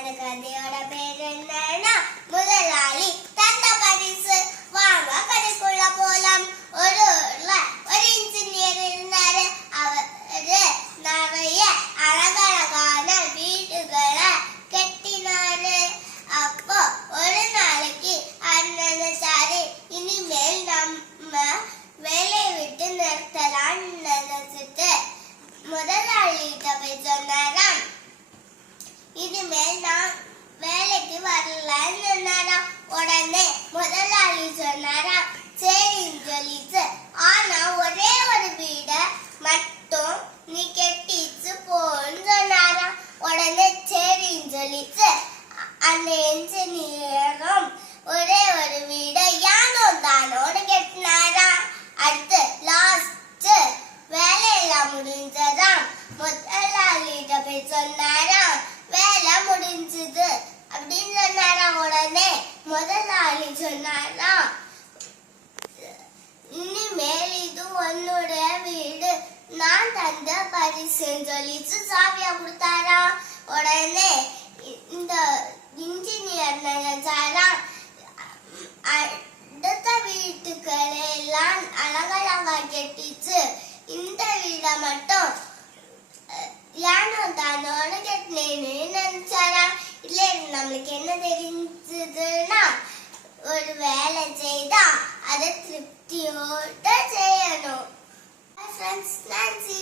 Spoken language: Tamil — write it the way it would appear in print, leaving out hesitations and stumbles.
அந்த கதையோட பேர் என்னன்னா முதலாளி தந்த பரிசு. வாங்க கதைக்குள்ள போலாம். ஒரு ஊர்ல ஒரு இன்ஜினியர் இருந்தாரு. அவரு நிறைய அழகழகான வீடுகளை கட்டினாரு. அப்போ ஒரு நாளைக்கு நினைச்சாரு, இனிமேல் நம்ம வேலையை விட்டு நிறுத்தலாம் நினைச்சிட்டு முதலாளிகிட்ட போய் சொன்னாராம், இனிமேல் நான் வேலைக்கு வரலன்னு சொன்னாராம். உடனே முதலாளி சொன்னாராம், சரின்னு சொல்லிட்டு, ஆனா ஒரே ஒரு வீட மட்டும் நீ கட்டிச்சு போன்னு சொன்னாராம். உடனே சரின்னு சொல்லிட்டு அந்த என்ஜினியரும் ஒரே ஒரு வீட யானோ தானோன்னு கட்டினாராம். அடுத்து லாஸ்ட் வேலையெல்லாம் முடிஞ்சதாம். முதலாளிகிட்ட போய் சொன்னாராம், வேலை முடிஞ்சது அப்படின்னு சொன்னாராம். உடனே முதலாளி சொன்னாராம், இனிமேல் இது உன்னுடைய வீடு, நான் தந்த பரிசுன்னு சொல்லிட்டு சாவியா கொடுத்தாராம். உடனே இந்த இன்ஜினியர் நினைச்சாராம், அடுத்த வீட்டுக்களை எல்லாம் அழகழகா கட்டிச்சு, இந்த வீட மட்டும் யானோ தானோன்னு கட்டினேன்னு நினைச்சாராம். இல்ல நம்மளுக்கு என்ன தெரிஞ்சதுன்னா, ஒரு வேலை செய்தா அதை திருப்தியோட செய்யணும். Friends, Nancy.